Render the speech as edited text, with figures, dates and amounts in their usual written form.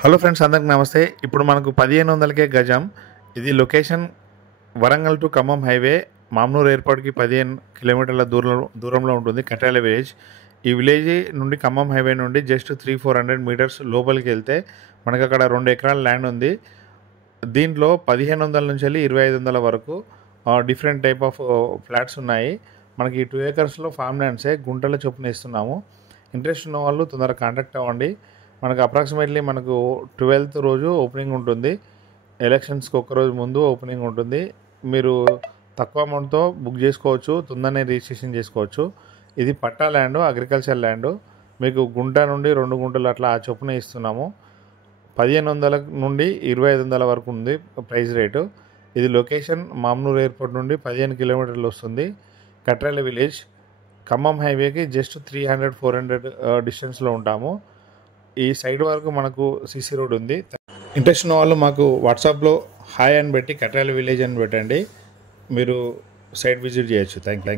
Hello friends, అందరికి నమస్తే. ఇప్పుడు మనకు 1500కే గజం. ఇది location Warangal to Khammam highway, Mamnoor ఎయిర్పోర్ట్కి 15 కిలోమీటర్ల దూరంలో ఉంటుంది కట్రాల విలేజ్. ఈ విలేజ్ నుండి ఖమ్మం హైవే నుండి జస్ట్ 300-400 మీటర్స్ లోపలికి వెళ్తే మనకు అక్కడ 2 ఎకరాల ల్యాండ్ ఉంది. దీంట్లో 1500 నుంచి వెళ్ళి 2500 వరకు డిఫరెంట్ టైప్ ఆఫ్ ఫ్లాట్స్ ఉన్నాయి. మనకి 2 ఏకర్స్లో ఫామ్ ల్యాండ్సే గుంటల చొప్పున ఇస్తున్నాము. ఇంట్రెస్ట్ ఉన్న వాళ్ళు తొందరగా కాంటాక్ట్ అవ్వండి. మనకు అప్రాక్సిమేట్లీ 12th రోజు ఓపెనింగ్ ఉంటుంది. ఎలక్షన్స్కి ఒక్కరోజు ముందు ఓపెనింగ్ ఉంటుంది. మీరు తక్కువ అమౌంట్తో బుక్ చేసుకోవచ్చు, తొందరనే రిజిస్ట్రేషన్ చేసుకోవచ్చు. ఇది పట్టా ల్యాండ్, అగ్రికల్చర్ ల్యాండ్. మీకు గుంట నుండి 2 గుంటలు అట్లా ఆ చొప్పున ఇస్తున్నాము. 1500 నుండి 2500 వరకు ఉంది ప్రైస్ రేటు. ఇది లొకేషన్ మామ్నూర్ ఎయిర్పోర్ట్ నుండి 15 కిలోమీటర్లు వస్తుంది. కట్రాల విలేజ్ ఖమ్మం హైవేకి జస్ట్ 300-400 డిస్టెన్స్లో ఉంటాము. ఈ సైడ్ వరకు మనకు సీసీ రోడ్ ఉంది. ఇంట్రెస్ట్ ఉన్న వాళ్ళు మాకు వాట్సాప్లో హాయ్ అని పెట్టి కట్రాల విలేజ్ అని పెట్టండి. మీరు సైట్ విజిట్ చేయొచ్చు. Thank you.